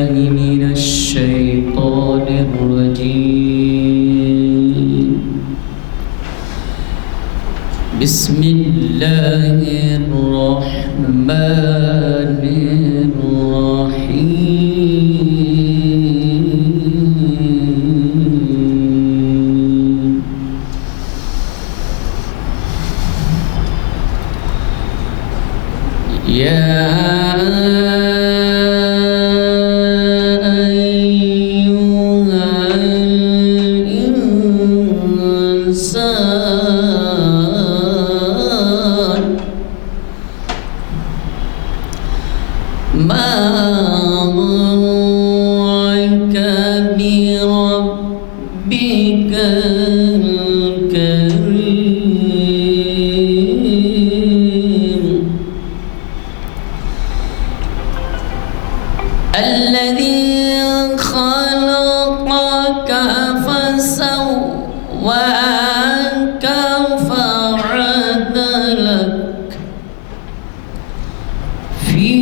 من الشيطان الرجيم. بسم الله الرحمن الرحيم. يا ما غرك بربك الكريم الذي خلقك فسواك فعدلك في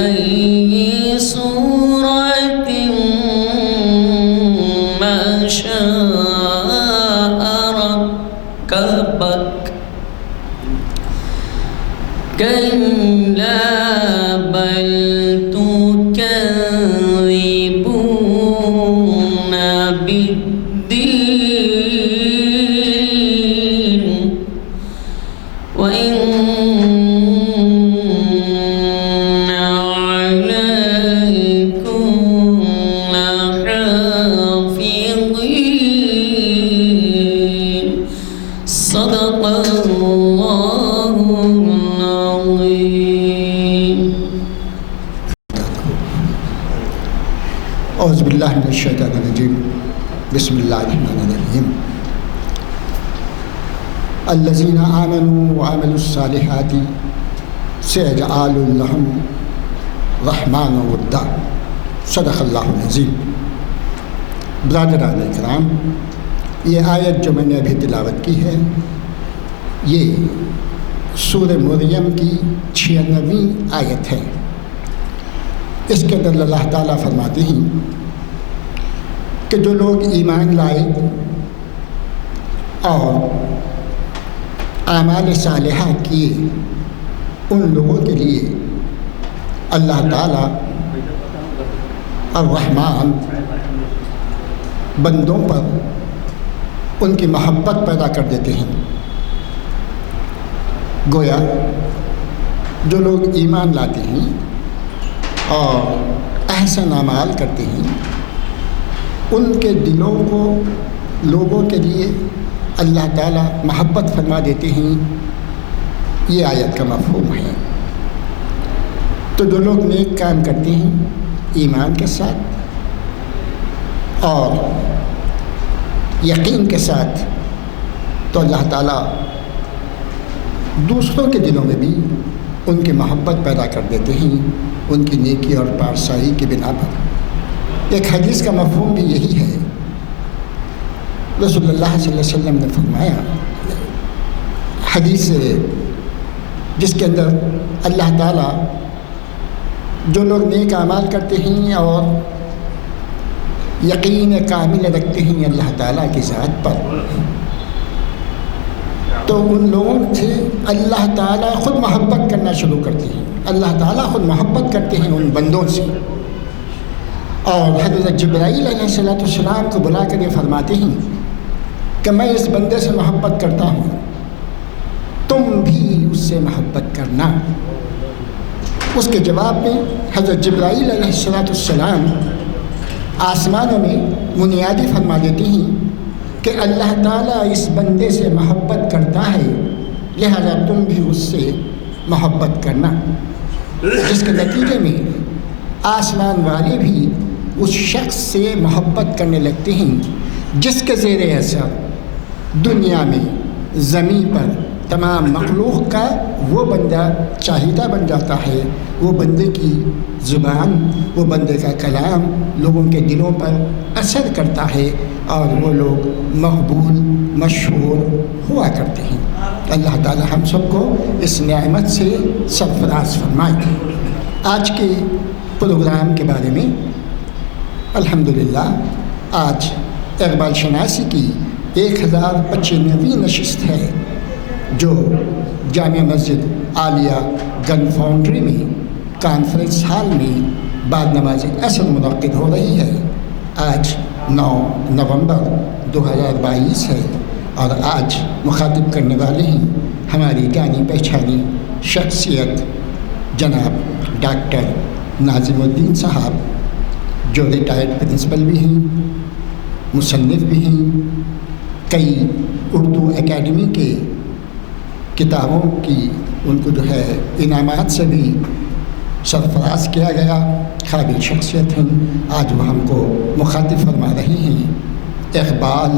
أي صورة ما شاء ركبك. كلا بل تكذبون بالدين وإن عليكم لحافظين. صدق الله العظيم. اعوذ باللہ من الشیطان الرجیم. بسم اللہ الرحمن الرحیم. الذین آمنوا وعملوا الصالحات سیجعل لهم الرحمن ودا. صدق اللہ العظیم. برادران اکرام، یہ آیت جو میں نے ابھی تلاوت کی ہے یہ سورہ مریم کی 96ویں آیت ہے. اس کے اندر اللہ تعالیٰ فرماتے ہیں کہ جو لوگ ایمان لائے اور اعمال صالحہ کیے ان لوگوں کے لیے اللہ تعالیٰ الرحمن بندوں پر ان کی محبت پیدا کر دیتے ہیں. گویا جو لوگ ایمان لاتے ہیں اور احسن اعمال کرتے ہیں ان کے دلوں کو لوگوں کے لیے اللہ تعالیٰ محبت فرما دیتے ہیں. یہ آیت کا مفہوم ہے. تو جو لوگ نیک کام کرتے ہیں ایمان کے ساتھ اور یقین کے ساتھ تو اللہ تعالیٰ دوسروں کے دلوں میں بھی ان کی محبت پیدا کر دیتے ہیں ان کی نیکی اور پارسائی کی بنا پر. ایک حدیث کا مفہوم بھی یہی ہے. رسول اللہ صلی اللہ علیہ وسلم نے فرمایا، حدیث جس کے اندر اللہ تعالیٰ جو لوگ نیک اعمال کرتے ہیں اور یقین کامل رکھتے ہیں اللہ تعالیٰ کی ذات پر، تو ان لوگوں سے اللہ تعالیٰ خود محبت کرنا شروع کرتے ہیں. اللہ تعالیٰ خود محبت کرتے ہیں ان بندوں سے. اور حضرت جبرائیل علیہ السلام کو بلا کر یہ فرماتے ہیں کہ میں اس بندے سے محبت کرتا ہوں، تم بھی اس سے محبت کرنا. اس کے جواب میں حضرت جبرائیل علیہ السلام آسمانوں میں منادی فرما دیتے ہیں کہ اللہ تعالیٰ اس بندے سے محبت کرتا ہے لہذا تم بھی اس سے محبت کرنا. جس کے نتیجے میں آسمان والے بھی اس شخص سے محبت کرنے لگتے ہیں جس کے زیر اثر دنیا میں زمین پر تمام مخلوق کا وہ بندہ چاہیدہ بن جاتا ہے. وہ بندے کی زبان، وہ بندے کا کلام لوگوں کے دلوں پر اثر کرتا ہے اور وہ لوگ مقبول مشہور ہوا کرتے ہیں. اللہ تعالی ہم سب کو اس نعمت سے سرفراز فرمائے۔ آج کے پروگرام کے بارے میں الحمدللہ آج اقبال شناسی کی 1095ویں نشست ہے جو جامعہ مسجد عالیہ گن فاؤنڈری میں کانفرنس ہال میں بعد نماز عصر منعقد ہو رہی ہے۔ آج 9 نومبر 2022 ہے اور آج مخاطب کرنے والے ہیں ہماری جانی پہچانی شخصیت جناب ڈاکٹر ناظم الدین صاحب، جو ریٹائرڈ پرنسپل بھی ہیں، مصنف بھی ہیں، کئی اردو اکیڈمی کے کتابوں کی ان کو جو ہے انعامات سے بھی سرفراز کیا گیا، قابل شخصیت ہیں۔ آج وہ ہم کو مخاطب فرما رہے ہیں اقبال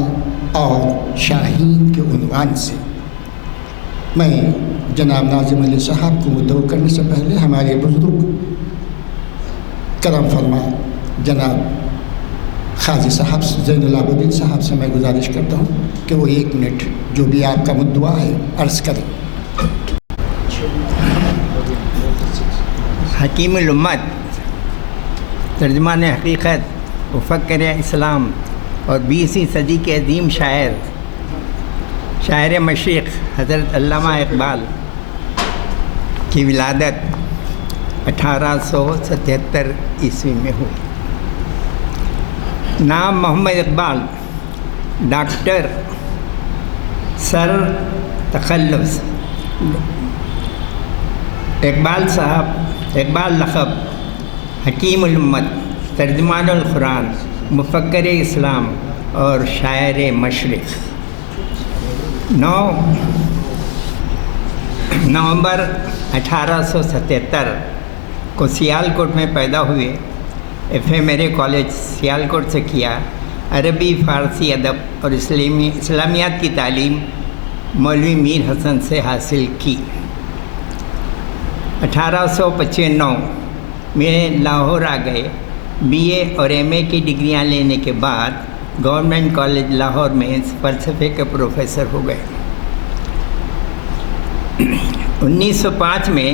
اور شاہین کے عنوان سے۔ میں جناب ناظم علی صاحب کو مدعو کرنے سے پہلے ہمارے بزرگ کرم فرما جناب قاضی صاحب زین العابدین صاحب سے میں گزارش کرتا ہوں کہ وہ 1 منٹ جو بھی آپ کا مدعا ہے عرض کریں۔ حکیم الامت، ترجمان حقیقت، مفکر اسلام اور 20ویں صدی کے عظیم شاعر مشرق حضرت علامہ اقبال کی ولادت 1877 عیسوی میں ہوئی۔ نام محمد اقبال، ڈاکٹر سر تخلص اقبال صاحب، اقبال لقب، حکیم الامت، ترجمان القرآن، مفکر اسلام اور شاعر مشرق۔ 9 نومبر 1877 کو سیالکوٹ میں پیدا ہوئے۔ FA میرے کالج سیالکوٹ سے کیا۔ عربی، فارسی ادب اور اسلامیات کی تعلیم مولوی میر حسن سے حاصل کی۔ 1895 میں لاہور آ گئے۔ BA اور MA کی ڈگریاں لینے کے بعد گورنمنٹ کالج لاہور میں فلسفے کے پروفیسر ہو گئے۔ 1905 میں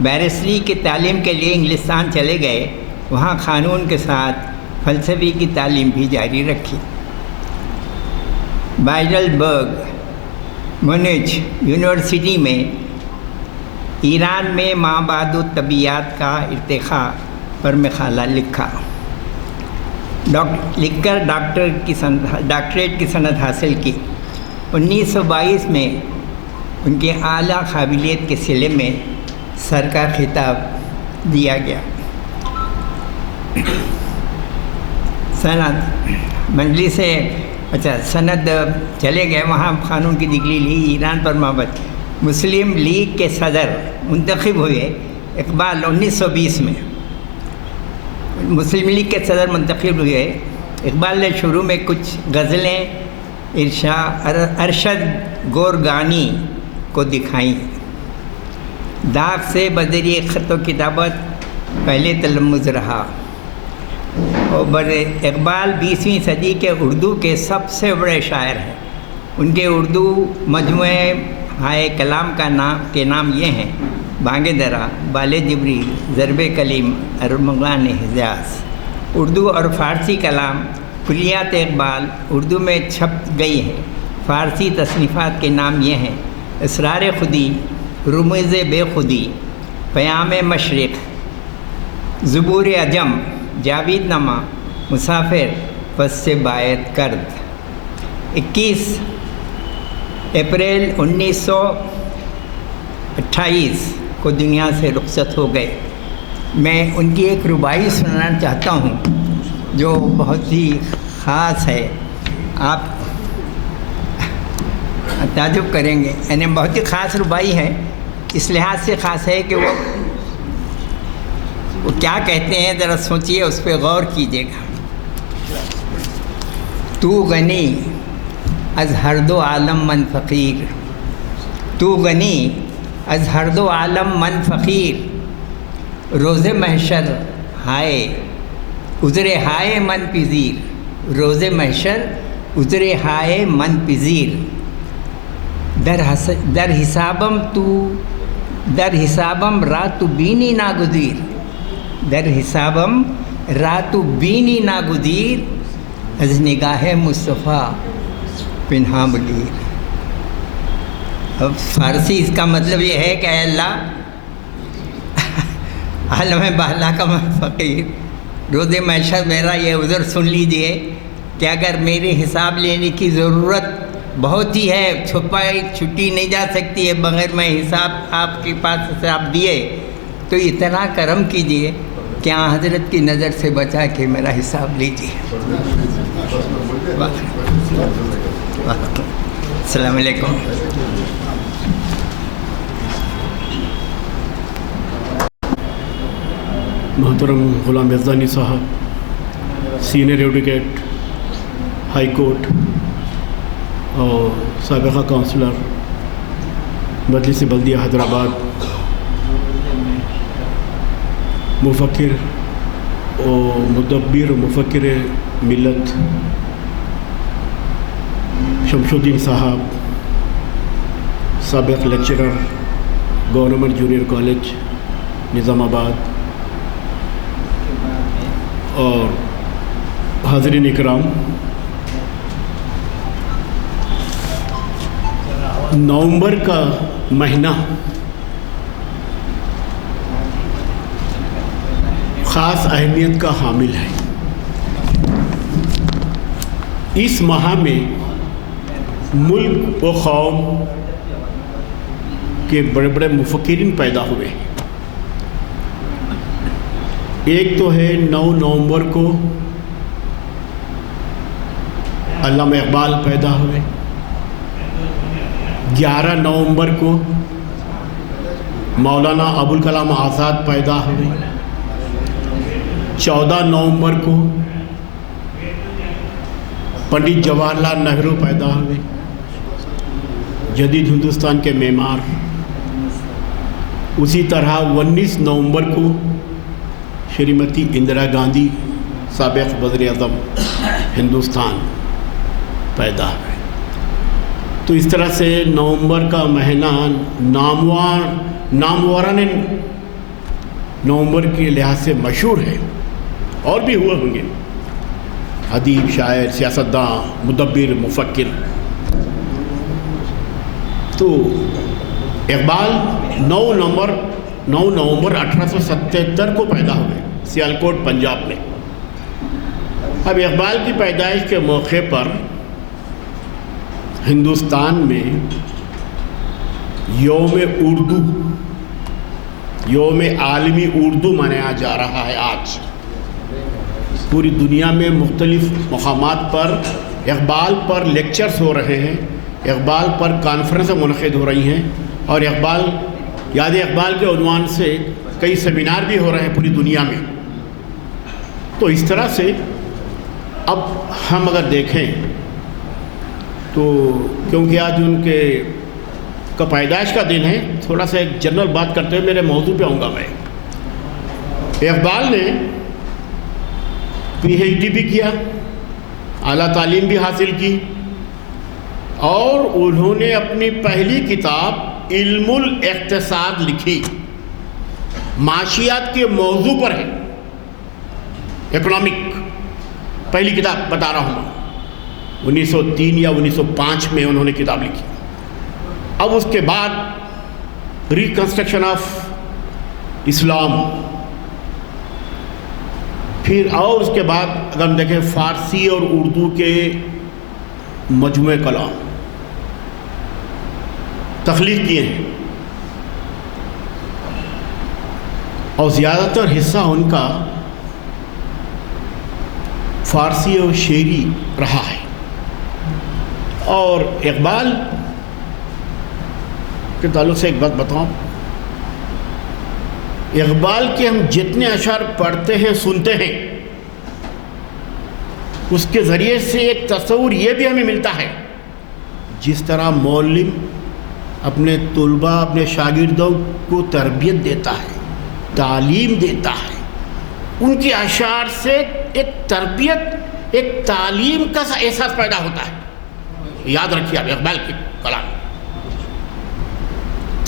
بیرسٹری کی تعلیم کے لیے انگلستان چلے گئے۔ وہاں قانون کے ساتھ فلسفے کی تعلیم بھی جاری رکھی۔ بائڈلبرگ مونیچ یونیورسٹی میں ایران میں مابعد الطبیعیات کا ارتقاء پر مقالہ لکھا، لکھ کر ڈاکٹریٹ کی سند حاصل کی۔ 1922 میں ان کے اعلیٰ قابلیت کے صلے میں سر کا خطاب دیا گیا۔ مجلس سند چلے گئے، وہاں قانون کی ڈگری لی، ایران پر مابعد۔ مسلم لیگ کے صدر منتخب ہوئے اقبال 1920 میں مسلم لیگ کے صدر منتخب ہوئے۔ اقبال نے شروع میں کچھ غزلیں ارشد گورگانی کو دکھائیں۔ داغ سے بذریعہ خط و کتابت پہلے تلمذ رہا۔ اور اقبال 20ویں صدی کے اردو کے سب سے بڑے شاعر ہیں۔ ان کے اردو مجموعے ہائے کلام کے نام یہ ہیں: بانگ درا، بال جبریل، ضرب کلیم، ارمغان حجاز۔ اردو اور فارسی کلام کلیات اقبال اردو میں چھپ گئی ہیں۔ فارسی تصنیفات کے نام یہ ہیں: اسرار خودی، رموز بے خودی، پیام مشرق، زبور عجم، جاوید نامہ، مسافر، پس سے باعث کرد۔ 21 اپریل 1928 کو دنیا سے رخصت ہو گئے۔ میں ان کی ایک رباعی سنانا چاہتا ہوں جو بہت ہی خاص ہے، آپ تعجب کریں گے۔ یعنی بہت ہی خاص رباعی ہے، اس لحاظ سے خاص ہے کہ وہ کیا کہتے ہیں، ذرا سوچئے، اس پہ غور کیجیے گا۔ تو غنی از ہر دو عالم من فقیر، تو غنی از ہر دو عالم من فقیر، روز محشر ہائے عذر ہائے من پذیر، روز محشر عذر ہائے من پذیر، در حسابم راتو بینی ناگزیر، در حسابم راتو بینی ناگزیر، از نگاہ مصطفیٰ پنہاں بلیر۔ اب فارسی اس کا مطلب یہ ہے کہ اے اللہ، عالم بالا کا میں فقیر، روز محشر میرا یہ عذر سن لیجئے کہ اگر میرے حساب لینے کی ضرورت بہت ہی ہے، چھٹی نہیں جا سکتی ہے بغیر میں حساب آپ کے پاس حساب دیے، تو اتنا کرم کیجئے کہ آن حضرت کی نظر سے بچا کے میرا حساب لیجئے۔ السلام علیکم۔ محترم غلام یزدانی صاحب، سینئر ایڈوکیٹ ہائی کورٹ اور سابقہ کونسلر مجلس بلدیہ حیدرآباد، مفکر و مدبر و مفکر ملت شمس الدین صاحب، سابق لیکچرر گورنمنٹ جونیئر کالج نظام آباد، اور حاضرین اکرام، نومبر کا مہینہ خاص اہمیت کا حامل ہے۔ اس ماہ میں ملک و قوم کے بڑے بڑے مفکرین پیدا ہوئے ہیں۔ ایک تو ہے 9 نومبر کو علامہ اقبال پیدا ہوئے، 11 نومبر کو مولانا ابوالکلام آزاد پیدا ہوئے، 14 نومبر کو پنڈت جواہر لال نہرو پیدا ہوئے، جدید ہندوستان کے معمار۔ اسی طرح 19 نومبر کو شریمتی اندرا گاندھی، سابق وزیر اعظم ہندوستان پیدا ہوئے۔ تو اس طرح سے نومبر کا مہینہ نامواران نومبر کے لحاظ سے مشہور ہے، اور بھی ہوئے ہوں گے، ادیب، شاعر، سیاستداں، مدبر، مفکر۔ تو اقبال 9 نومبر 1877 کو پیدا ہوئے سیالکوٹ پنجاب میں۔ اب اقبال کی پیدائش کے موقع پر ہندوستان میں یوم عالمی اردو منایا جا رہا ہے۔ آج پوری دنیا میں مختلف مقامات پر اقبال پر لیکچرز ہو رہے ہیں، اقبال پر کانفرنسیں منعقد ہو رہی ہیں، اور یاد اقبال کے عنوان سے کئی سیمینار بھی ہو رہے ہیں پوری دنیا میں۔ تو اس طرح سے اب ہم اگر دیکھیں تو کیونکہ آج ان کا پیدائش کا دن ہے، تھوڑا سا ایک جنرل بات کرتے ہوئے میرے موضوع پہ آؤں گا میں۔ اقبال نے PhD بھی کیا، اعلیٰ تعلیم بھی حاصل کی، اور انہوں نے اپنی پہلی کتاب علم الاقتصاد لکھی، معاشیات کے موضوع پر ہے، اکنامک، پہلی کتاب بتا رہا ہوں، 1903 یا 1905 میں انہوں نے کتاب لکھی۔ اب اس کے بعد ریکنسٹرکشن آف اسلام، پھر اور اس کے بعد اگر ہم دیکھیں فارسی اور اردو کے مجموعہ کلام تخلیق کیے ہیں، اور زیادہ تر حصہ ان کا فارسی اور شعری رہا ہے۔ اور اقبال کے تعلق سے ایک بات بتاؤں، اقبال کے ہم جتنے اشعار پڑھتے ہیں، سنتے ہیں، اس کے ذریعے سے ایک تصور یہ بھی ہمیں ملتا ہے، جس طرح معلم اپنے طلباء، اپنے شاگردوں کو تربیت دیتا ہے، تعلیم دیتا ہے، ان کے اشعار سے ایک تربیت، ایک تعلیم کا احساس پیدا ہوتا ہے۔ یاد رکھیے آپ اقبال کے کلام،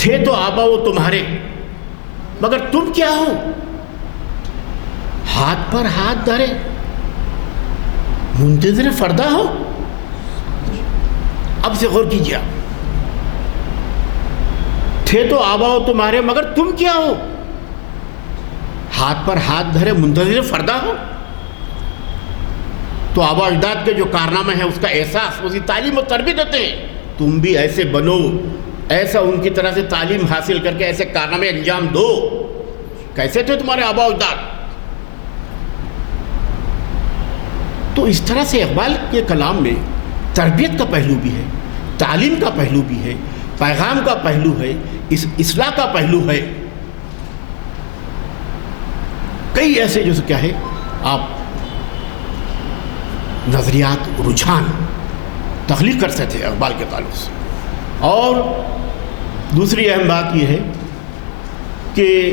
تھے تو آبا وہ تمہارے مگر تم کیا ہو؟ ہاتھ پر ہاتھ دھرے منتظر فردہ ہو۔ اب سے غور کیجیے، تھے تو آبا ہو تمہارے مگر تم کیا ہو؟ ہاتھ پر ہاتھ دھرے منتظر فردہ ہو۔ تو آبا اجداد کے جو کارنامے ہیں اس کا احساس، اس کی تعلیم و تربیت دیتے ہیں، تم بھی ایسے بنو، ایسا ان کی طرح سے تعلیم حاصل کر کے ایسے کارنامے انجام دو۔ کیسے تھے تمہارے آبا اجداد؟ تو اس طرح سے اقبال کے کلام میں تربیت کا پہلو بھی ہے، تعلیم کا پہلو بھی ہے، پیغام کا پہلو ہے، اصلاح کا پہلو ہے۔ کئی ایسے جو کیا ہے آپ نظریات، رجحان تخلیق کر سکتے ہیں اقبال کے تعلق سے۔ اور دوسری اہم بات یہ ہے کہ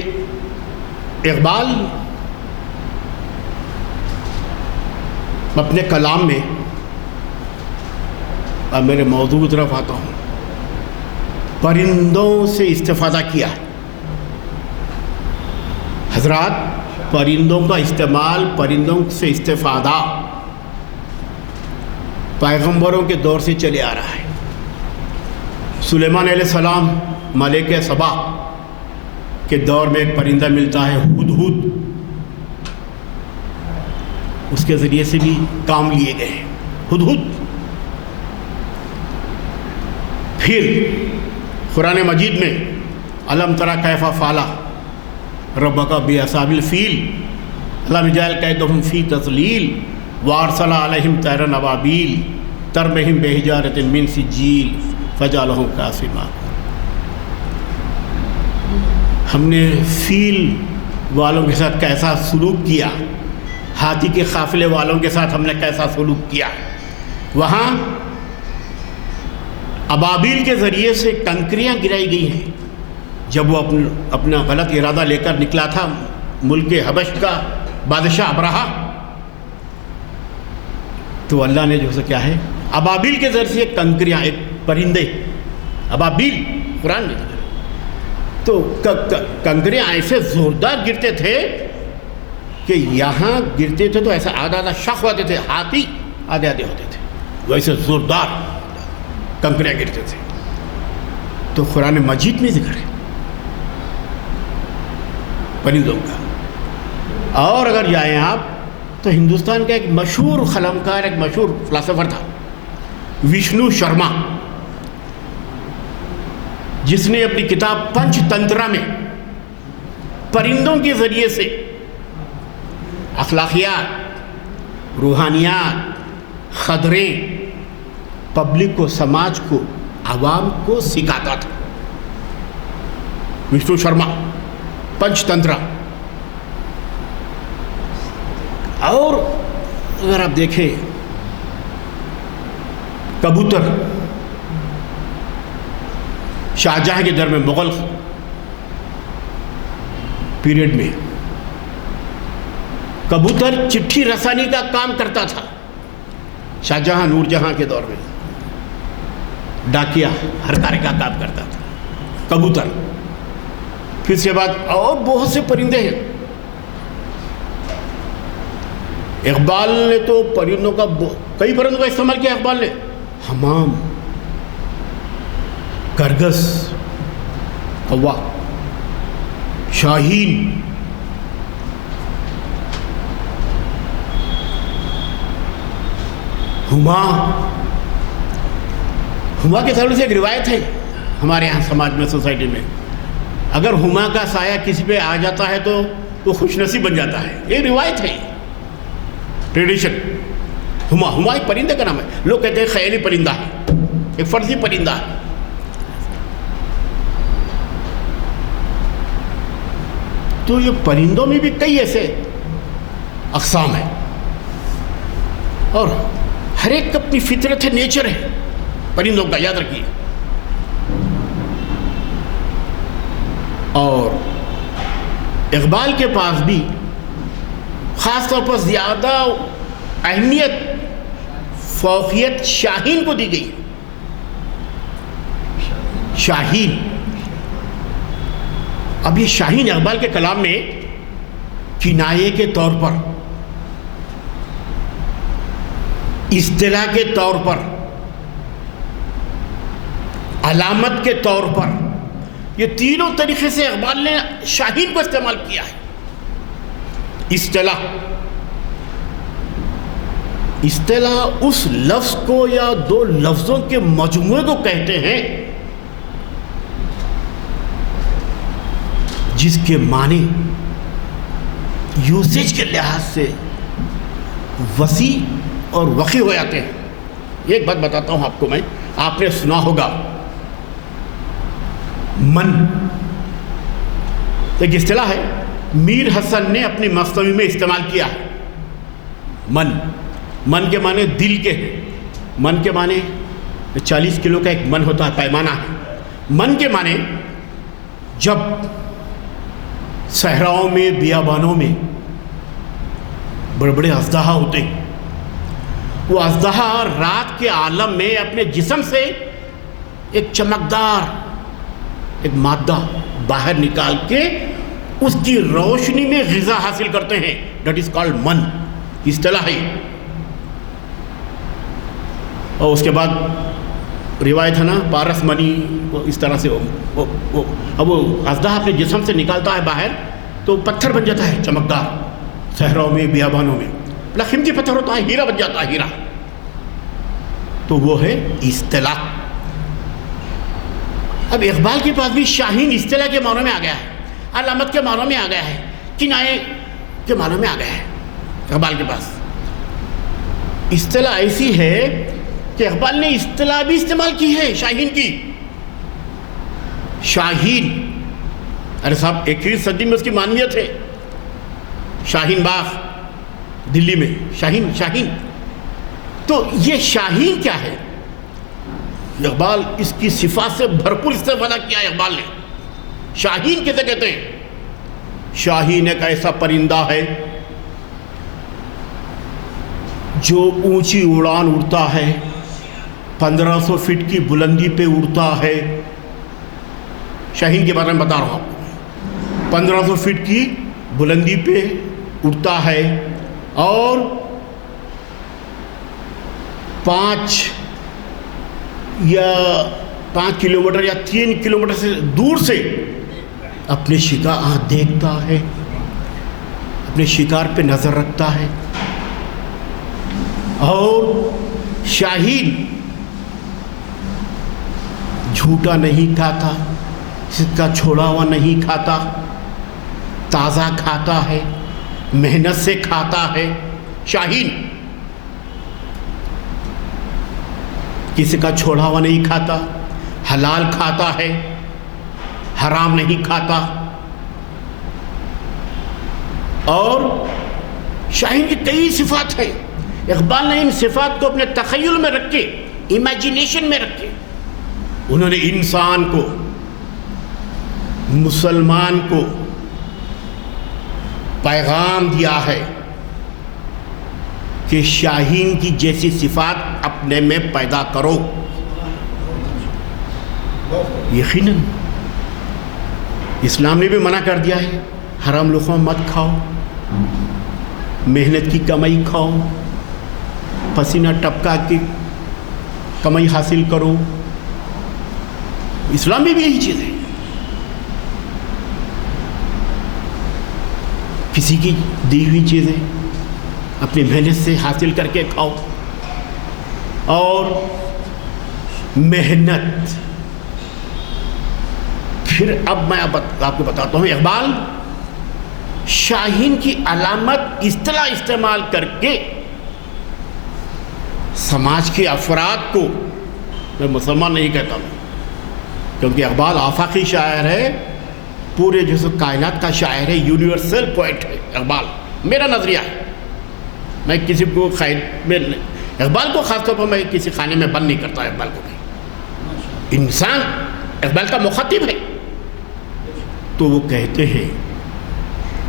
اقبال اپنے کلام میں، اب میرے موضوع کی طرف آتا ہوں، پرندوں سے استفادہ کیا ہے۔ حضرات، پرندوں کا استعمال، پرندوں سے استفادہ پیغمبروں کے دور سے چلے آ رہا ہے۔ سلیمان علیہ السلام ملک سبا کے دور میں ایک پرندہ ملتا ہے، ہدہد، اس کے ذریعے سے بھی کام لیے گئے ہیں، ہدہد۔ پھر قرآن مجید میں الم تری کیف فعل ربک باصحاب الفیل الم یجعل کیدہم فی تضلیل وارسل علیہم طیرا ابابیل ترمہم بحجارۃ من سجیل فجعلہم کعصف۔ ہم نے فیل والوں کے ساتھ کیسا سلوک کیا، ہاتھی کے قافلے والوں کے ساتھ ہم نے کیسا سلوک کیا۔ وہاں ابابیل کے ذریعے سے کنکریاں گرائی گئی ہیں۔ جب وہ اپنا غلط ارادہ لے کر نکلا تھا ملک حبش کا بادشاہ ابرہہ، تو اللہ نے جو کیا ہے ابابیل کے ذریعے سے کنکریاں، ایک پرندے ابابیل قرآن میں، تو کنکریاں ایسے زوردار گرتے تھے کہ یہاں گرتے تھے تو ایسا آدھا آدھا شخ ہوتے تھے، ہاتھی آدھے آدھے ہوتے تھے، ویسے زوردار کنکریاں گرتے تھے۔ تو قرآن مجید میں ذکر ہے پرندوں کا۔ اور اگر جائیں آپ تو ہندوستان کا ایک مشہور قلمکار، ایک مشہور فلاسفر تھا وشنو شرما، جس نے اپنی کتاب پنچ تنترا میں پرندوں کے ذریعے سے اخلاقیات، روحانیات، خطریں پبلک کو، سماج کو، عوام کو سکھاتا تھا۔ وشنو شرما، پنچ تنترا۔ اور اگر آپ دیکھیں کبوتر، شاہجہاں کے دور میں، مغل پیریڈ میں کبوتر چٹھی رسانی کا کام کرتا تھا۔ شاہجہاں، نور جہاں کے دور میں ڈاکیا ہرکارے کا کام کرتا تھا کبوتر۔ پھر اس کے بعد اور بہت سے پرندے ہیں۔ اقبال نے تو پرندوں کا کئی پرندوں کا استعمال کیا اقبال نے، حمام، کرگس، کوا، شاہین، ہما۔ ہما کے تعلق سے ایک روایت ہے ہمارے یہاں سماج میں، سوسائٹی میں، اگر ہما کا سایہ کسی پہ آ جاتا ہے تو وہ خوش نصیب بن جاتا ہے۔ یہ روایت ہے، ٹریڈیشن۔ ہما ایک پرندے کا نام ہے۔ لوگ کہتے ہیں خیالی پرندہ ہے، ایک فرضی پرندہ ہے۔ تو یہ پرندوں میں بھی کئی ایسے اقسام ہیں، اور ہر ایک اپنی فطرت ہے، نیچر ہے پرندوں کا، یاد رکھیے۔ اور اقبال کے پاس بھی خاص طور پر زیادہ اہمیت، فوقیت شاہین کو دی گئی۔ شاہین اب یہ شاہین اقبال کے کلام میں کنایے کے طور پر، اصطلاح کے طور پر، علامت کے طور پر، یہ تینوں طریقے سے اقبال نے شاہین کو استعمال کیا ہے۔ اصطلاح اس لفظ کو یا دو لفظوں کے مجموعے کو کہتے ہیں جس کے معنی یوزیج کے لحاظ سے وسیع اور وسیع ہو جاتے ہیں۔ ایک بات بتاتا ہوں آپ کو میں، آپ نے سنا ہوگا من، ایک اصطلاح ہے، میر حسن نے اپنی مثنوی میں استعمال کیا ہے۔ من کے معنی دل کے ہیں، من کے معنی 40 کلو کا ایک من ہوتا ہے، پیمانہ ہے۔ من کے معنی جب صحراؤں میں، بیابانوں میں بڑے بڑے اژدہا ہوتے ہیں، وہ اژدہا رات کے عالم میں اپنے جسم سے ایک چمکدار ایک مادہ باہر نکال کے اس کی روشنی میں غذا حاصل کرتے ہیں، دیٹ از کالڈ من، اصطلاح ہے۔ اور اس کے بعد روایت ہے نا، پارس منی، اس طرح سے اب وہ اژدہا اپنے جسم سے نکالتا ہے باہر تو پتھر بن جاتا ہے چمکدار، صحراؤں میں، بیابانوں میں بڑا قیمتی پتھر ہوتا ہے، ہیرا بن جاتا ہے، ہیرا۔ تو وہ ہے اصطلاح۔ اب اقبال کے پاس بھی شاہین اصطلاح کے معنوں میں آ گیا ہے، علامت کے معنوں میں آ گیا ہے، کنایے کے معنوں میں آ گیا ہے۔ اقبال کے پاس اصطلاح ایسی ہے کہ اقبال نے اصطلاح بھی استعمال کی ہے شاہین کی۔ شاہین، ارے صاحب 21ویں صدی میں اس کی مانویت ہے۔ شاہین باغ دلی میں، شاہین۔ تو یہ شاہین کیا ہے؟ اقبال اس کی صفات سے بھرپور استفادہ کیا ہے اقبال نے۔ شاہین کسے کہتے ہیں؟ شاہین ایک ایسا پرندہ ہے جو اونچی اڑان اڑتا ہے، 1500 فٹ کی بلندی پہ اڑتا ہے۔ شاہین کے بارے میں بتا رہا ہوں، 1500 فٹ کی بلندی پہ اڑتا ہے اور 5 کلومیٹر یا 3 کلومیٹر سے دور سے اپنے شکار دیکھتا ہے، اپنے شکار پہ نظر رکھتا ہے۔ اور شاہین جھوٹا نہیں کھاتا، سکا چھوڑا ہوا نہیں کھاتا، تازہ کھاتا ہے، محنت سے کھاتا ہے۔ شاہین کسی کا چھوڑا ہوا نہیں کھاتا، حلال کھاتا ہے، حرام نہیں کھاتا۔ اور شاہین کی کئی صفات ہیں، اقبال نے ان صفات کو اپنے تخیل میں رکھ کے، امیجینیشن میں رکھ کے، انہوں نے انسان کو، مسلمان کو پیغام دیا ہے کہ شاہین کی جیسی صفات اپنے میں پیدا کرو۔ یقیناً اسلام نے بھی منع کر دیا ہے، حرام لقمہ مت کھاؤ، محنت کی کمائی کھاؤ، پسینہ ٹپکا کے کمائی حاصل کرو۔ اسلام میں بھی یہی چیز ہے، کسی کی دی ہوئی چیزیں اپنی محنت سے حاصل کر کے کھاؤ۔ اور محنت، پھر اب میں آپ کو بتاتا ہوں، اقبال شاہین کی علامت اصطلاح استعمال کر کے سماج کے افراد کو، میں مسلمان نہیں کہتا ہوں کیونکہ اقبال آفاقی شاعر ہے، پورے جو کائنات کا شاعر ہے، یونیورسل پوئٹ ہے اقبال، میرا نظریہ ہے۔ میں کسی کو اقبال کو خاص طور پر میں کسی خانے میں بند نہیں کرتا، اقبال کو بھی انسان اقبال کا مخاطب ہے۔ تو وہ کہتے ہیں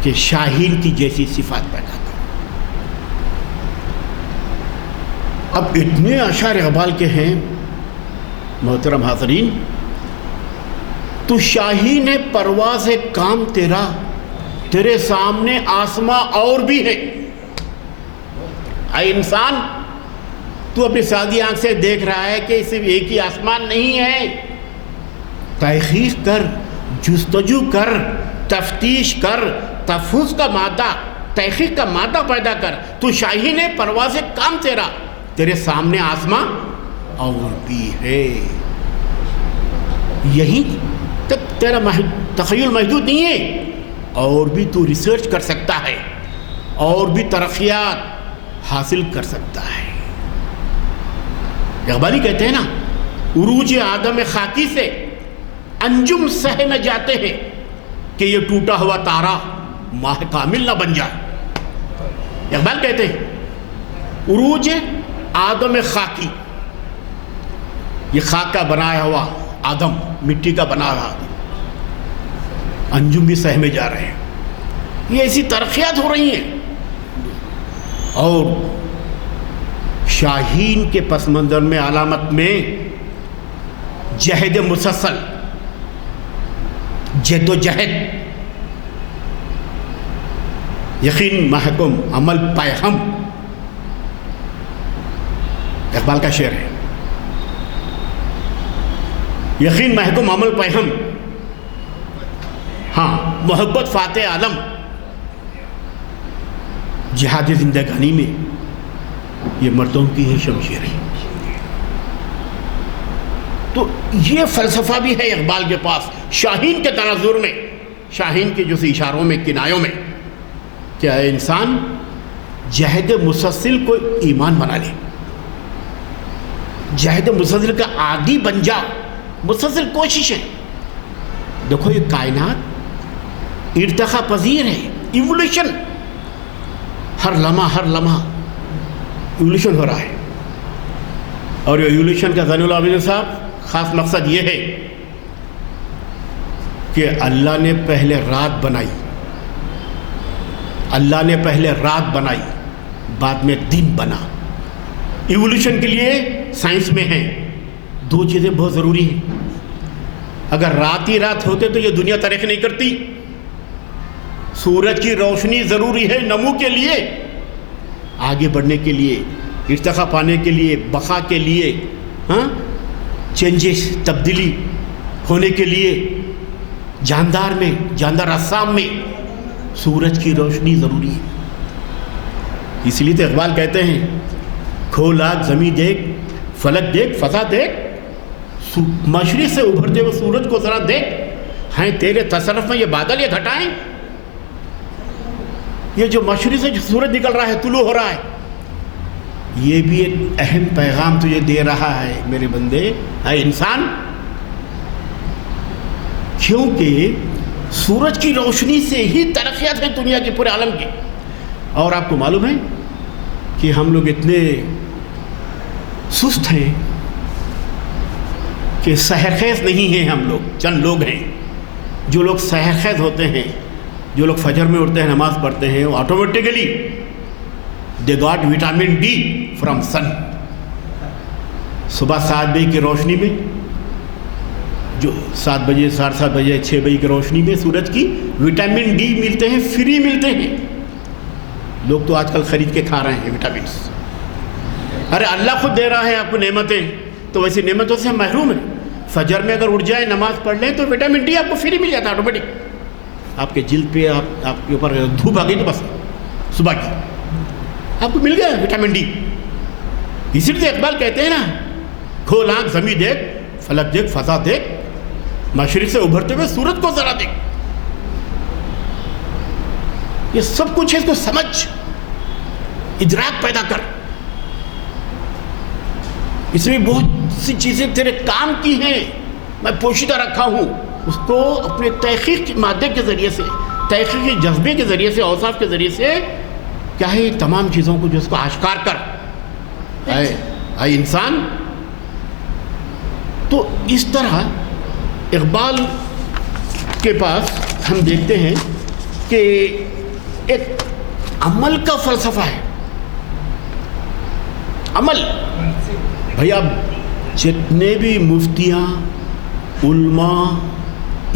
کہ شاہین کی جیسی صفات پیدا کرو۔ اب اتنے اشعار اقبال کے ہیں محترم حاضرین، تو شاہین پرواز کام تیرا، تیرے سامنے آسماں اور بھی ہے۔ اے انسان، تو اپنی سادی آنکھ سے دیکھ رہا ہے کہ صرف ایک ہی آسمان نہیں ہے۔ تحقیق کر، جستجو کر، تفتیش کر، تفحص کا مادہ، تحقیق کا مادہ پیدا کر۔ تو شاہین پرواز کام تیرا، تیرے سامنے آسماں اور بھی ہے۔ یہی تک تیرا تخیل محدود نہیں ہے، اور بھی تو ریسرچ کر سکتا ہے، اور بھی ترقیات حاصل کر سکتا ہے۔ اقبالی کہتے ہیں نا، عروج آدم خاکی سے انجم سہ میں جاتے ہیں کہ یہ ٹوٹا ہوا تارا ماہ کامل نہ بن جائے۔ اقبال کہتے ہیں عروج آدم خاکی، یہ خاک کا بنایا ہوا آدم، مٹی کا بنا ہوا آدم، انجم بھی سہ میں جا رہے ہیں۔ یہ ایسی ترقیات ہو رہی ہیں، اور شاہین کے پس منظر میں، علامت میں جہد مسلسل، جد و جہد، یقین محکم عمل پیہم، اقبال کا شعر ہے۔ یقین محکم عمل پیہم، ہاں محبت فاتح عالم، جہاد زندگانی میں یہ مردوں کی ہے شمشیر ہے۔ تو یہ فلسفہ بھی ہے اقبال کے پاس، شاہین کے تناظر میں، شاہین کے جو اشاروں میں، کنایوں میں، کہ اے انسان جہد مسلسل کو ایمان بنا لے، جہد مسلسل کا عادی بن جا، مسلسل کوشش ہے۔ دیکھو یہ کائنات ارتقا پذیر ہے، ایولیوشن، ہر لمحہ ایولیوشن ہو رہا ہے۔ اور یہ ایولیوشن کا زین العابدین صاحب خاص مقصد یہ ہے کہ اللہ نے پہلے رات بنائی، اللہ نے پہلے رات بنائی، بعد میں دن بنا۔ ایولیوشن کے لیے سائنس میں ہے دو چیزیں بہت ضروری ہیں۔ اگر رات ہی رات ہوتے تو یہ دنیا ترقی نہیں کرتی۔ سورج کی روشنی ضروری ہے نمو کے لیے، آگے بڑھنے کے لیے، ارتقا پانے کے لیے، بقا کے لیے، ہاں چینجز، تبدیلی ہونے کے لیے، جاندار اجسام میں سورج کی روشنی ضروری ہے۔ اس لیے تو اقبال کہتے ہیں کھول آگ زمیں دیکھ، فلک دیکھ، فضا دیکھ، مشرق سے ابھرتے ہوئے سورج کو ذرا دیکھ، ہیں تیرے تصرف میں یہ بادل، یہ گھٹائیں، یہ جو مشرق سے جو سورج نکل رہا ہے، طلوع ہو رہا ہے، یہ بھی ایک اہم پیغام تجھے دے رہا ہے میرے بندے، اے انسان، کیونکہ سورج کی روشنی سے ہی ترقیات ہیں دنیا کے پورے عالم کی۔ اور آپ کو معلوم ہے کہ ہم لوگ اتنے سست ہیں کہ سحرخیز نہیں ہیں ہم لوگ، چند لوگ ہیں جو لوگ سحرخیز ہوتے ہیں، جو لوگ فجر میں اٹھتے ہیں، نماز پڑھتے ہیں، وہ automatically they got vitamin D from sun. صبح 7 بجے کی روشنی میں، جو 7 بجے، 7:30 بجے، 6 بجے کی روشنی میں سورج کی وٹامن ڈی ملتے ہیں، فری ملتے ہیں۔ لوگ تو آج کل خرید کے کھا رہے ہیں وٹامنس۔ ارے اللہ خود دے رہا ہے آپ کو نعمتیں، تو ویسی نعمتوں سے ہم محروم ہیں۔ فجر میں اگر اٹھ جائیں، نماز پڑھ لیں، تو وٹامن ڈی آپ کو فری مل جاتا ہے آٹومیٹک۔ آپ کے جلد پہ آپ کے اوپر دھوپ آ گئی تو بس صبح کی آپ کو مل گیا وٹامن ڈی۔ اسی لیے اقبال کہتے ہیں نا، کھول آنکھ زمیں دیکھ، فلک دیکھ، فضا دیکھ، مشرق سے ابھرتے ہوئے سورج کو ذرا دیکھ۔ یہ سب کچھ ہے، اس کو سمجھ، ادراک پیدا کر۔ اس میں بہت سی چیزیں تیرے کام کی ہیں، میں پوشیدہ رکھا ہوں، اس کو اپنے تحقیق کے مادے کے ذریعے سے، تحقیقی جذبے کے ذریعے سے، اوصاف کے ذریعے سے، کیا ہے تمام چیزوں کو جو اس کو آشکار کر۔ اے انسان، تو اس طرح اقبال کے پاس ہم دیکھتے ہیں کہ ایک عمل کا فلسفہ ہے۔ عمل، بھئی اب جتنے بھی مفتیاں، علماء،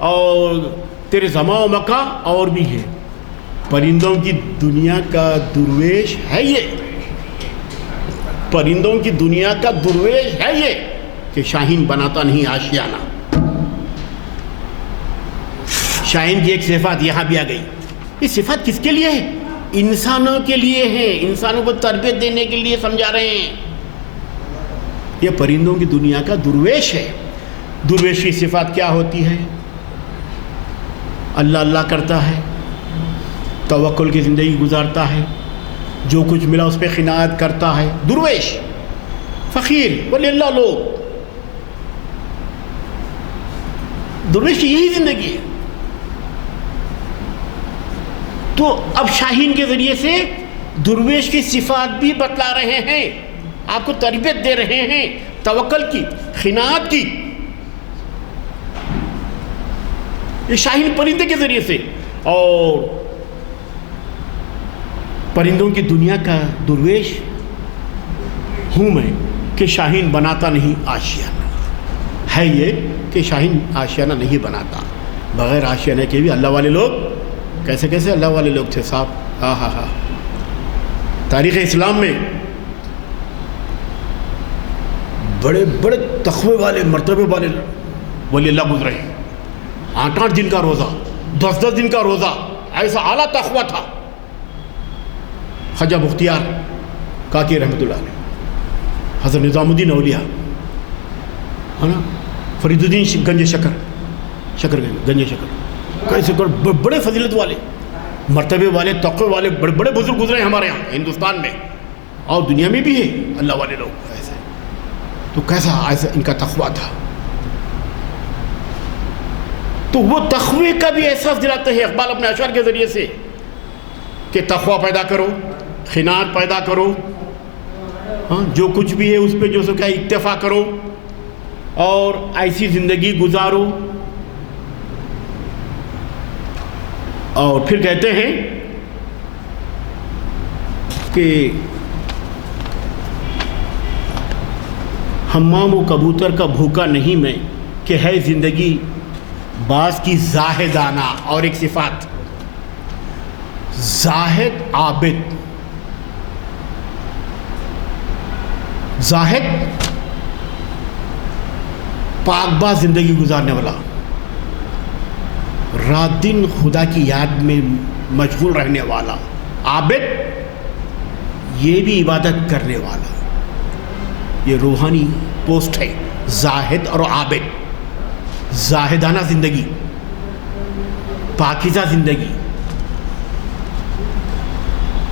اور تیرے زماں و مکان اور بھی ہیں. پرندوں کی دنیا کا درویش ہے یہ، پرندوں کی دنیا کا درویش ہے یہ کہ شاہین بناتا نہیں آشیانہ. شاہین کی ایک صفات یہاں بھی آ گئی. یہ صفات کس کے لیے ہے؟ انسانوں کے لیے ہے، انسانوں کو تربیت دینے کے لیے سمجھا رہے ہیں. یہ پرندوں کی دنیا کا درویش ہے. درویش کی صفات کیا ہوتی ہے؟ اللہ اللہ کرتا ہے، توکل کی زندگی گزارتا ہے، جو کچھ ملا اس پہ قناعت کرتا ہے. درویش، فقیر، ولی اللہ لوگ. درویش کی یہی زندگی ہے. تو اب شاہین کے ذریعے سے درویش کی صفات بھی بتلا رہے ہیں، آپ کو تربیت دے رہے ہیں توکل کی، قناعت کی. یہ شاہین پرندے کے ذریعے سے. اور پرندوں کی دنیا کا درویش ہوں میں کہ شاہین بناتا نہیں آشیانہ. ہے یہ کہ شاہین آشیانہ نہیں بناتا. بغیر آشیانہ کے بھی اللہ والے لوگ کیسے کیسے اللہ والے لوگ تھے صاحب. ہاں ہاں ہاں. تاریخ اسلام میں بڑے بڑے تقوی والے، مرتبے والے ولی اللہ گزرے ہیں. 8-8 دن کا روزہ، 10-10 دن کا روزہ، ایسا اعلیٰ تقوی تھا. خواجہ بختیار کاکی رحمۃ اللہ علیہ، حضرت نظام الدین اولیاء، ہے نا، فرید الدین گنج شکر گنج شکر، کیسے بڑے فضیلت والے، مرتبے والے، تقوی والے بڑے بڑے بزرگ گزرے ہیں ہمارے یہاں ہندوستان میں اور دنیا میں بھی ہے اللہ والے لوگ ایسے. تو کیسا ایسا ان کا تقوی تھا. تو وہ تقوی کا بھی احساس دلاتے ہیں اقبال اپنے اشعار کے ذریعے سے کہ تقوی پیدا کرو، قناعت پیدا کرو، ہاں جو کچھ بھی ہے اس پہ جو سو کیا اکتفا کرو اور ایسی زندگی گزارو. اور پھر کہتے ہیں کہ حمام و کبوتر کا بھوکا نہیں میں کہ ہے زندگی باز کی زاہدانہ. اور ایک صفات زاہد عابد. زاہد پاک باز زندگی گزارنے والا، رات دن خدا کی یاد میں مشغول رہنے والا. عابد یہ بھی عبادت کرنے والا. یہ روحانی پوسٹ ہے، زاہد اور عابد. زاہدانہ زندگی، پاکیزہ زندگی.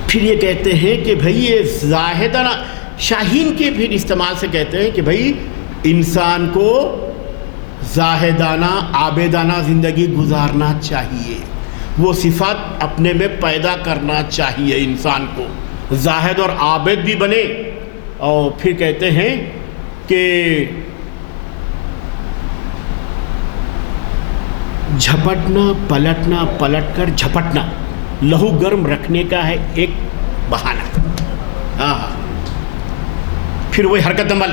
پھر یہ کہتے ہیں کہ بھئی یہ زاہدانہ، شاہین کے پھر استعمال سے کہتے ہیں کہ بھئی انسان کو زاہدانہ عابدانہ زندگی گزارنا چاہیے. وہ صفات اپنے میں پیدا کرنا چاہیے انسان کو، زاہد اور عابد بھی بنے. اور پھر کہتے ہیں کہ جھپٹنا پلٹنا، پلٹ کر جھپٹنا لہو گرم رکھنے کا ہے ایک بہانہ. ہاں ہاں. پھر وہی حرکت عمل.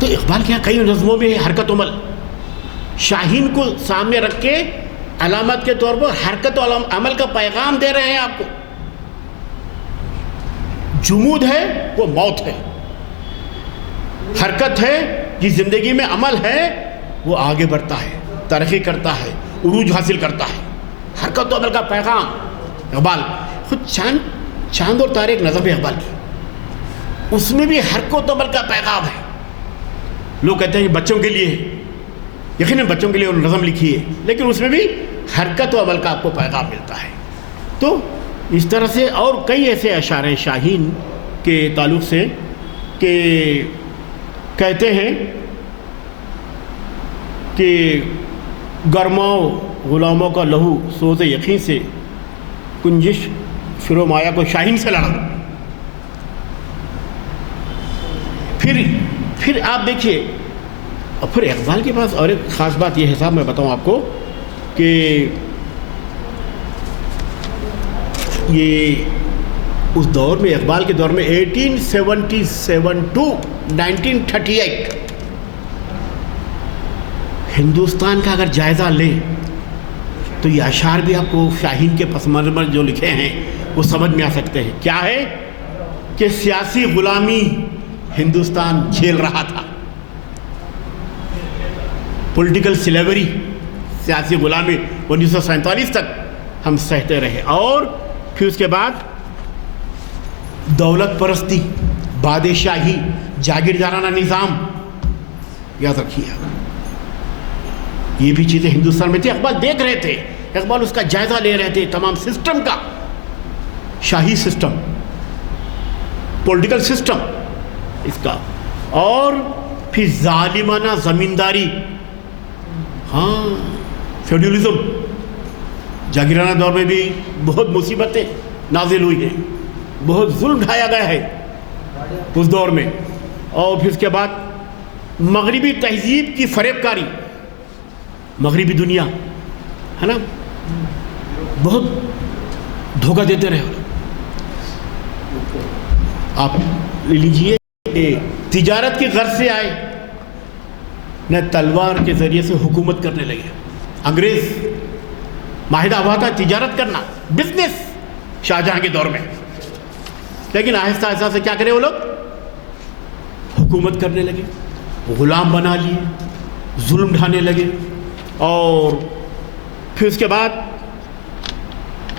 تو اقبال کے یہاں کئی نظموں میں حرکت عمل، شاہین کو سامنے رکھ کے علامت کے طور پر حرکت و عمل کا پیغام دے رہے ہیں آپ کو. جمود ہے وہ موت ہے، حرکت ہے جس زندگی میں عمل ہے وہ آگے بڑھتا ہے، ترقی کرتا ہے، عروج حاصل کرتا ہے. حرکت و عمل کا پیغام. اقبال خود چاند اور تارے ایک نظم ہے اقبال کی، اس میں بھی حرکت و عمل کا پیغام ہے. لوگ کہتے ہیں کہ بچوں کے لیے ہے، یقیناً بچوں کے لیے انہوں نے نظم لکھی ہے، لیکن اس میں بھی حرکت و عمل کا آپ کو پیغام ملتا ہے. تو اس طرح سے اور کئی ایسے اشعار ہیں شاہین کے تعلق سے کہ کہتے ہیں کہ گرماؤ غلاموں کا لہو سوز یقین سے، کنجش فرو مایا کو شاہین سے لڑا. پھر آپ دیکھیے، اور پھر اقبال کے پاس اور ایک خاص بات یہ ہے صاحب، میں بتاؤں آپ کو کہ یہ اس دور میں، اقبال کے دور میں 1877 to 1938 ہندوستان کا اگر جائزہ لیں تو یہ اشعار بھی آپ کو شاہین کے پس منظر جو لکھے ہیں وہ سمجھ میں آ سکتے ہیں. کیا ہے کہ سیاسی غلامی ہندوستان جھیل رہا تھا, پولیٹیکل سلیوری, سیاسی غلامی 1947 تک ہم سہتے رہے, اور پھر اس کے بعد دولت پرستی, بادشاہی, جاگیردارانہ نظام. یاد رکھیے یہ بھی چیزیں ہندوستان میں تھی. اقبال دیکھ رہے تھے, اقبال اس کا جائزہ لے رہے تھے, تمام سسٹم کا, شاہی سسٹم, پولیٹیکل سسٹم اس کا, اور پھر ظالمانہ زمینداری, ہاں فیوڈلزم, جاگیرانہ دور میں بھی بہت مصیبتیں نازل ہوئی ہیں, بہت ظلم ڈھایا گیا ہے اس دور میں. اور پھر اس کے بعد مغربی تہذیب کی فریب کاری, مغربی دنیا ہے نا, بہت دھوکہ دیتے رہے. آپ لے لیجئے کہ تجارت کی غرض سے آئے, نہ تلوار کے ذریعے سے حکومت کرنے لگے. انگریز معاہدہ ہوا تھا تجارت کرنا, بزنس شاہجہاں کے دور میں, لیکن آہستہ آہستہ سے کیا کرے وہ لوگ, حکومت کرنے لگے, غلام بنا لیے, ظلم ڈھانے لگے. اور پھر اس کے بعد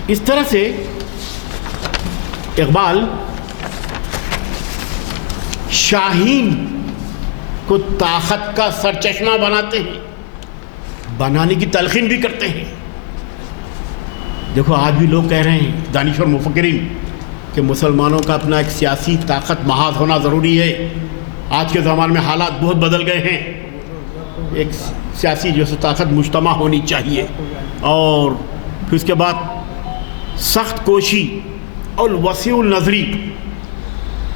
اس طرح سے اقبال شاہین کو طاقت کا سرچشمہ بناتے ہیں, بنانے کی تلقین بھی کرتے ہیں. دیکھو آج بھی لوگ کہہ رہے ہیں, دانشور مفکرین, کہ مسلمانوں کا اپنا ایک سیاسی طاقت محاذ ہونا ضروری ہے. آج کے زمانے میں حالات بہت بدل گئے ہیں, ایک سیاسی جو ہے طاقت مجتمع ہونی چاہیے. اور پھر اس کے بعد سخت کوشی اور وسیع النظری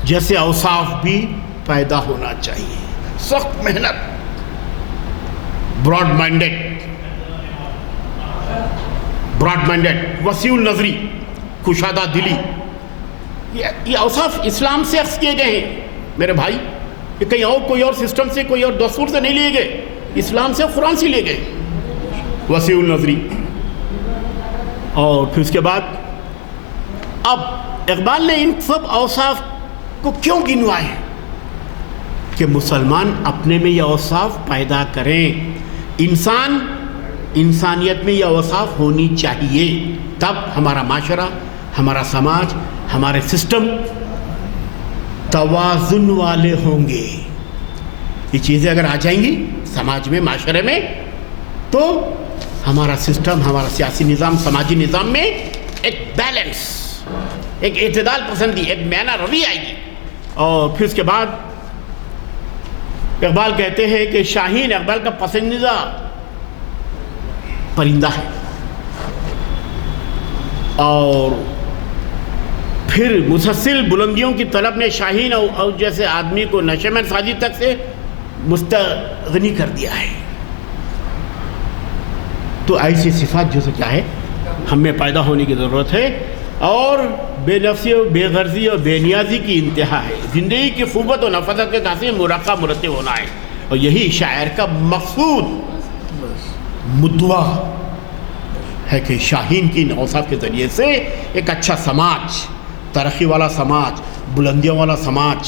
جیسے اوصاف بھی پیدا ہونا چاہیے. سخت محنت, براڈ مائنڈیڈ, وسیع النظری, کشادہ دلی, یہ اوصاف اسلام سے اخذ کیے گئے ہیں میرے بھائی. یہ کہیں اور کوئی اور سسٹم سے, کوئی اور دستور سے نہیں لیے گئے, اسلام سے, قرآن سے لیے گئے. وسیع النظری. اور پھر اس کے بعد اب اقبال نے ان سب اوصاف کو کیوں گنوائے ہیں کہ مسلمان اپنے میں یہ اوصاف پیدا کریں. انسانیت میں یہ اوصاف ہونی چاہیے, تب ہمارا معاشرہ, ہمارا سماج, ہمارے سسٹم توازن والے ہوں گے. یہ چیزیں اگر آ جائیں گی سماج میں, معاشرے میں, تو ہمارا سسٹم, ہمارا سیاسی نظام, سماجی نظام میں ایک بیلنس, ایک اعتدال پسندی, ایک میانہ روی آئے گی. اور پھر اس کے بعد اقبال کہتے ہیں کہ شاہین اقبال کا پسندیدہ پرندہ ہے. اور پھر مسلسل بلندیوں کی طلب نے شاہین اور جیسے آدمی کو نشے میں سازی تک سے مستغنی کر دیا ہے. تو ایسی صفات جو سے کیا ہے ہم میں پیدا ہونے کی ضرورت ہے. اور بے نفسی و بے غرضی اور بے نیازی کی انتہا ہے. زندگی کی خوبت و نفاست کے کافی مرقع مرتب ہونا ہے. اور یہی شاعر کا مقصود مدعا ہے کہ شاہین کی ان اوصاف کے ذریعے سے ایک اچھا سماج, ترقی والا سماج, بلندیوں والا سماج,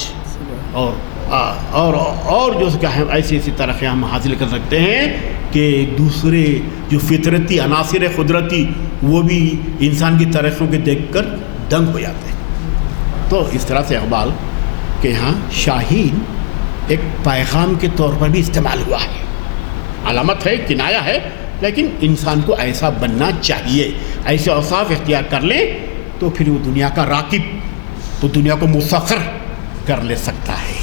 اور جو کیا ہے ایسی ترقیاں ہم حاصل کر سکتے ہیں کہ دوسرے جو فطرتی عناصر قدرتی وہ بھی انسان کی ترقیوں کے دیکھ کر دنگ ہو جاتے ہیں. تو اس طرح سے اقبال کے یہاں شاہین ایک پیغام کے طور پر بھی استعمال ہوا ہے. علامت ہے, کنایا ہے, لیکن انسان کو ایسا بننا چاہیے. ایسے اوصاف اختیار کر لیں تو پھر وہ دنیا کا راکب, تو دنیا کو مسخر کر لے سکتا ہے.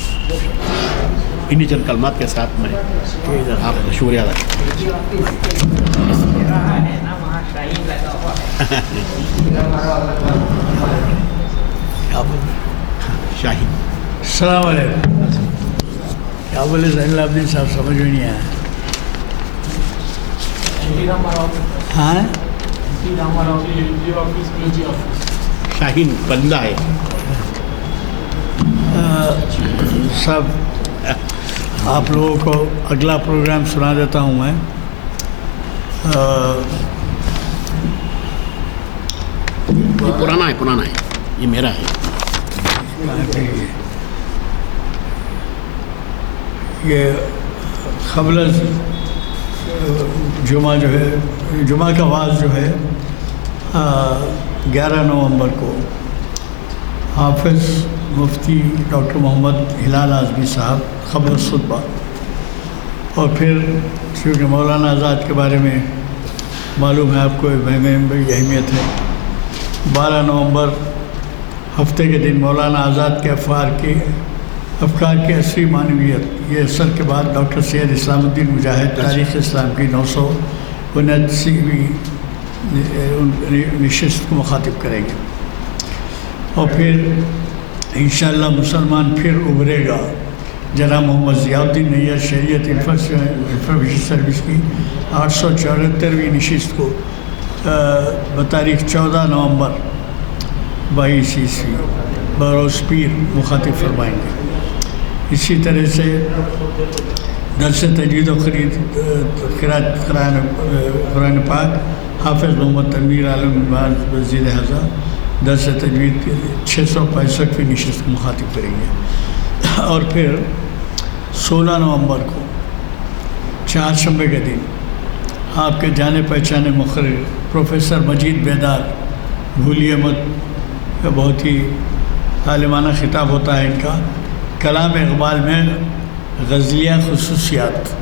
انہی چند کلمات کے ساتھ میں آپ کو شکریہ ادا شاہین. السلام علیکم. کیا بولے زین العابدین صاحب, سمجھ میں نہیں آیا. ہاں شاہین بندہ ہے سب آپ لوگوں کو اگلا پروگرام سنا دیتا ہوں میں. یہ پرانا ہے یہ میرا ہے. یہ قبل جمعہ جو ہے، جمعہ کا آغاز جو ہے 11 نومبر کو حافظ مفتی ڈاکٹر محمد ہلال اعظمی صاحب قبل الخطبہ، اور پھر چونکہ مولانا آزاد کے بارے میں معلوم ہے آپ کو میں بڑی اہمیت ہے. 12 نومبر ہفتے کے دن مولانا آزاد کے افکار کی عصری معنویت، یہ اثر کے بعد ڈاکٹر سید اسلام الدین مجاہد تاریخ اسلام کی 979ویں نشست کو مخاطب کریں گے. اور پھر انشاءاللہ مسلمان پھر ابھرے گا. جناب محمد ضیاء الدین نیّر شریعت انفارمیشن سروس کی 874ویں نشست کو بتاریخ 14 نومبر 22 عیسوی بروز پیر مخاطب فرمائیں گے. اسی طرح سے درس تجوید و قرآن پاک حافظ محمد تنویر عالم وزیر اعظم درس تجوید کے 665ویں نشست کو مخاطب کریں گے. اور پھر 16 نومبر کو چہارشنبے کے دن آپ کے جانے پہچانے مقرر پروفیسر مجید بیدار، بھولیے مت، بہت ہی عالمانہ خطاب ہوتا ہے ان کا، کلام اقبال میں غزلیہ خصوصیات،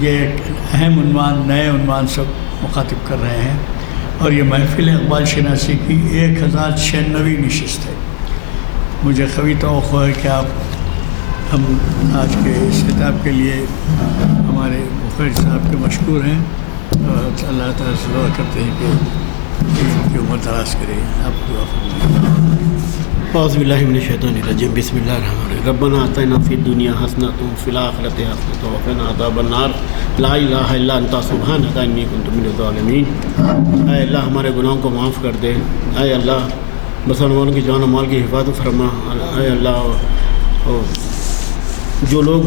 یہ ایک اہم عنوان، نئے عنوان سب مخاطب کر رہے ہیں. اور یہ محفل اقبال شناسی کی 1096ویں نشست ہے. مجھے قوی توقع ہے کہ ہم آج کے اس خطاب کے لیے ہمارے مخرج صاحب کے مشکور ہیں، اور اللہ تعالیٰ سے دعا کرتے ہیں کہ ان کی عمر دراز کرے. آپ کو دعا فرمائیں. اعوذ باللہ من الشیطان الرجیم. بسم اللہ الرحمن الرحیم. ربنا آتنا فی الدنیا حسنۃ وفی الآخرۃ حسنۃ وقنا عذاب النار. لا الہ الا انت سبحانک انی کنت من الظالمین. اے اللہ ہمارے گناہوں کو معاف کر دے. اے اللہ مسلمانوں کی جان و مال کی حفاظت فرما. اے اللہ جو لوگ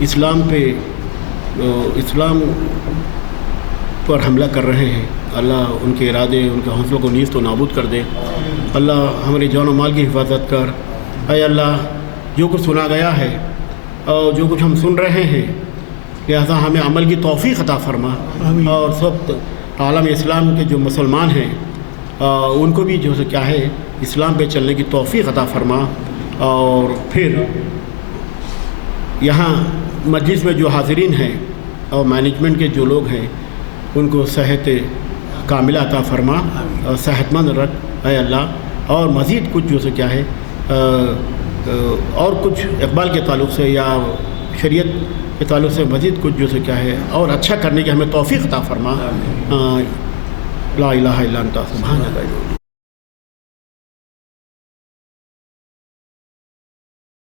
اسلام پر حملہ کر رہے ہیں، اللہ ان کے ارادے، ان کے حوصلوں کو نیست و نابود کر دے. اللہ ہماری جان و مال کی حفاظت کر. اے اللہ جو کچھ سنا گیا ہے اور جو کچھ ہم سن رہے ہیں، لہٰذا ہمیں عمل کی توفیق عطا فرما. اور سب عالم اسلام کے جو مسلمان ہیں ان کو بھی جو کیا ہے اسلام پہ چلنے کی توفیق عطا فرما. اور پھر یہاں مجلس میں جو حاضرین ہیں اور مینجمنٹ کے جو لوگ ہیں ان کو صحت کاملہ عطا فرما اور صحت مند رکھ. اے اللہ اور مزید کچھ جو کیا ہے اور کچھ اقبال کے تعلق سے یا شریعت کے تعلق سے مزید کچھ جو کیا ہے اور اچھا کرنے کی ہمیں توفیق عطا فرما. لا الہ الا انت سبحانک.